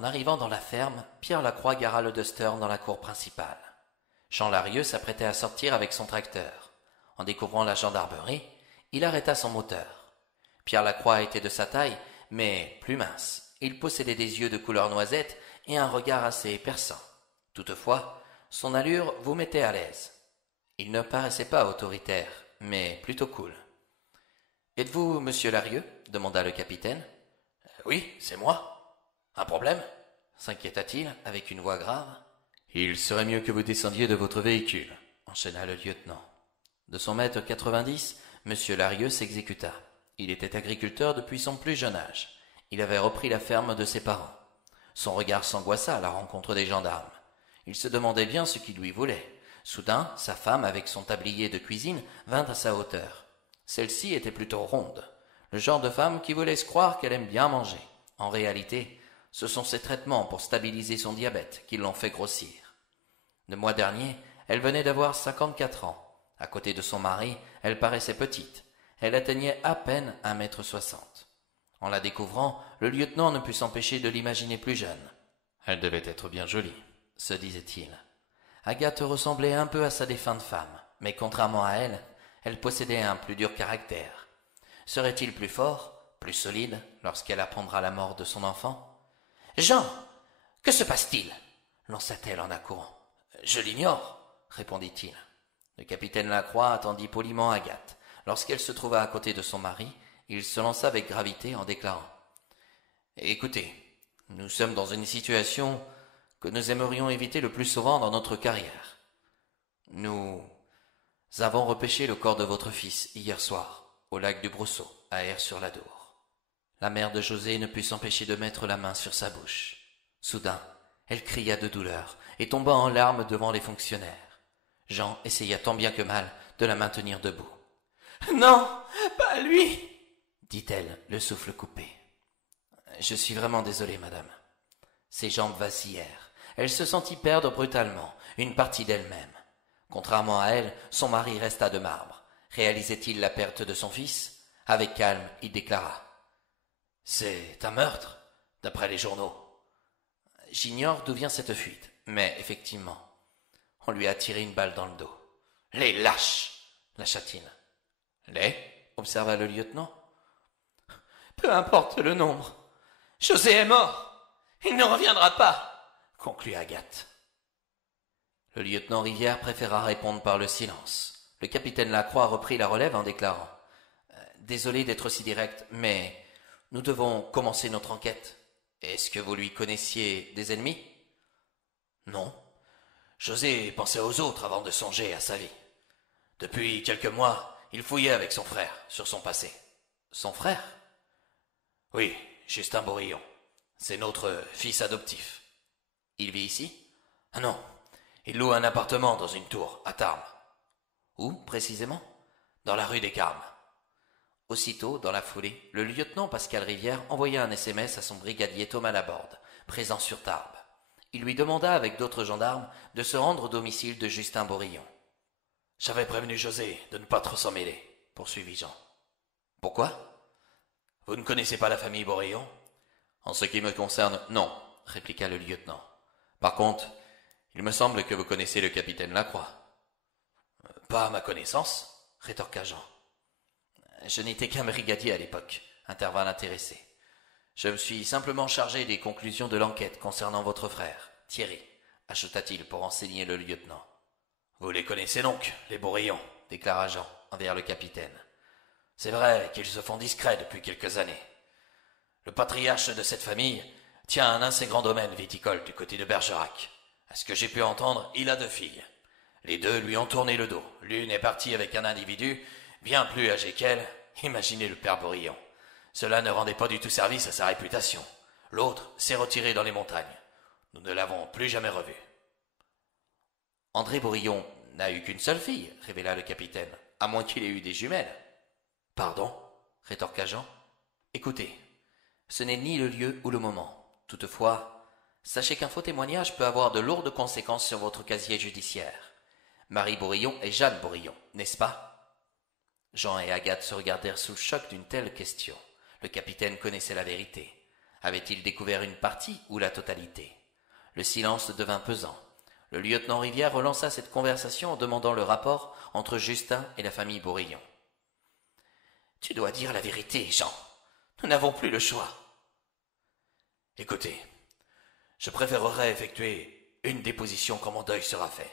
En arrivant dans la ferme, Pierre Lacroix gara le Duster dans la cour principale. Jean Larieux s'apprêtait à sortir avec son tracteur. En découvrant la gendarmerie, il arrêta son moteur. Pierre Lacroix était de sa taille, mais plus mince. Il possédait des yeux de couleur noisette et un regard assez perçant. Toutefois, son allure vous mettait à l'aise. Il ne paraissait pas autoritaire, mais plutôt cool. « Êtes-vous monsieur Larieux ?» demanda le capitaine. « Oui, c'est moi. Un problème ?» s'inquiéta-t-il avec une voix grave. « Il serait mieux que vous descendiez de votre véhicule, » enchaîna le lieutenant. De son mètre 90, monsieur Larieux s'exécuta. Il était agriculteur depuis son plus jeune âge. Il avait repris la ferme de ses parents. Son regard s'angoissa à la rencontre des gendarmes. Il se demandait bien ce qu'ils lui voulaient. Soudain, sa femme, avec son tablier de cuisine, vint à sa hauteur. Celle-ci était plutôt ronde. Le genre de femme qui vous laisse croire qu'elle aime bien manger. En réalité, ce sont ses traitements pour stabiliser son diabète qui l'ont fait grossir. Le mois dernier, elle venait d'avoir 54 ans. À côté de son mari, elle paraissait petite. Elle atteignait à peine 1,60 m. En la découvrant, le lieutenant ne put s'empêcher de l'imaginer plus jeune. Elle devait être bien jolie, se disait-il. Agathe ressemblait un peu à sa défunte femme, mais contrairement à elle, elle possédait un plus dur caractère. Serait-il plus fort, plus solide, lorsqu'elle apprendra la mort de son enfant ? « Jean, que se passe-t-il » lança-t-elle en accourant. « Je l'ignore, » répondit-il. Le capitaine Lacroix attendit poliment Agathe. Lorsqu'elle se trouva à côté de son mari, il se lança avec gravité en déclarant « Écoutez, nous sommes dans une situation que nous aimerions éviter le plus souvent dans notre carrière. Nous avons repêché le corps de votre fils hier soir, au lac du Brousseau, à Aires-sur-l'Adour. » La mère de José ne put s'empêcher de mettre la main sur sa bouche. Soudain, elle cria de douleur et tomba en larmes devant les fonctionnaires. Jean essaya tant bien que mal de la maintenir debout. « Non, pas lui !» dit-elle, le souffle coupé. « Je suis vraiment désolé, madame. » Ses jambes vacillèrent. Elle se sentit perdre brutalement une partie d'elle-même. Contrairement à elle, son mari resta de marbre. Réalisait-il la perte de son fils ? Avec calme, il déclara « C'est un meurtre, d'après les journaux. » J'ignore d'où vient cette fuite, mais effectivement, on lui a tiré une balle dans le dos. « Les lâches !» lâcha-t-il. « Les ?» observa le lieutenant. « Peu importe le nombre. José est mort. Il ne reviendra pas, » conclut Agathe. Le lieutenant Rivière préféra répondre par le silence. Le capitaine Lacroix reprit la relève en déclarant « Désolé d'être si direct, mais nous devons commencer notre enquête. Est-ce que vous lui connaissiez des ennemis ?»« Non. José pensait aux autres avant de songer à sa vie. Depuis quelques mois, il fouillait avec son frère sur son passé. »« Son frère ?»« Oui, Justin Bourillon. C'est notre fils adoptif. »« Il vit ici ?»« Ah non, il loue un appartement dans une tour, à Tarbes. »« Où, précisément ?»« Dans la rue des Carmes. » Aussitôt, dans la foulée, le lieutenant Pascal Rivière envoya un SMS à son brigadier Thomas Laborde, présent sur Tarbes. Il lui demanda avec d'autres gendarmes de se rendre au domicile de Justin Bourillon. « J'avais prévenu José de ne pas trop s'en mêler, » poursuivit Jean. « Pourquoi ? Vous ne connaissez pas la famille Bourillon ? » « En ce qui me concerne, non, » répliqua le lieutenant. « Par contre, il me semble que vous connaissez le capitaine Lacroix. »« Pas à ma connaissance, » rétorqua Jean. « Je n'étais qu'un brigadier à l'époque, » intervint l'intéressé. « Je me suis simplement chargé des conclusions de l'enquête concernant votre frère, Thierry, » ajouta-t-il pour renseigner le lieutenant. « Vous les connaissez donc, les Bourillon, » déclara Jean envers le capitaine. « C'est vrai qu'ils se font discrets depuis quelques années. Le patriarche de cette famille tient un assez grand domaine viticole du côté de Bergerac. À ce que j'ai pu entendre, il a 2 filles. Les 2 lui ont tourné le dos. L'une est partie avec un individu bien plus âgé qu'elle. Imaginez le père Bourillon. Cela ne rendait pas du tout service à sa réputation. L'autre s'est retiré dans les montagnes. Nous ne l'avons plus jamais revu. »« André Bourillon n'a eu qu'une seule fille, » révéla le capitaine, « à moins qu'il ait eu des jumelles. »« Pardon ?» rétorqua Jean. « Écoutez, ce n'est ni le lieu ou le moment. Toutefois, sachez qu'un faux témoignage peut avoir de lourdes conséquences sur votre casier judiciaire. Marie Bourillon et Jeanne Bourillon, n'est-ce pas ?» Jean et Agathe se regardèrent sous le choc d'une telle question. Le capitaine connaissait la vérité. Avait-il découvert une partie ou la totalité? Le silence devint pesant. Le lieutenant Rivière relança cette conversation en demandant le rapport entre Justin et la famille Bourillon. « Tu dois dire la vérité, Jean. Nous n'avons plus le choix. » « Écoutez, je préférerais effectuer une déposition quand mon deuil sera fait. »«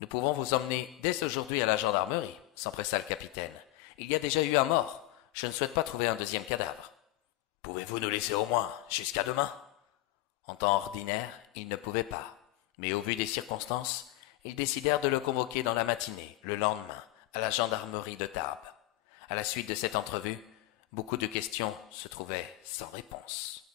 Nous pouvons vous emmener dès aujourd'hui à la gendarmerie, » s'empressa le capitaine. « Il y a déjà eu un mort. Je ne souhaite pas trouver un deuxième cadavre. »« Pouvez-vous nous laisser au moins jusqu'à demain ?» En temps ordinaire, ils ne pouvaient pas, mais au vu des circonstances, ils décidèrent de le convoquer dans la matinée, le lendemain, à la gendarmerie de Tarbes. À la suite de cette entrevue, beaucoup de questions se trouvaient sans réponse.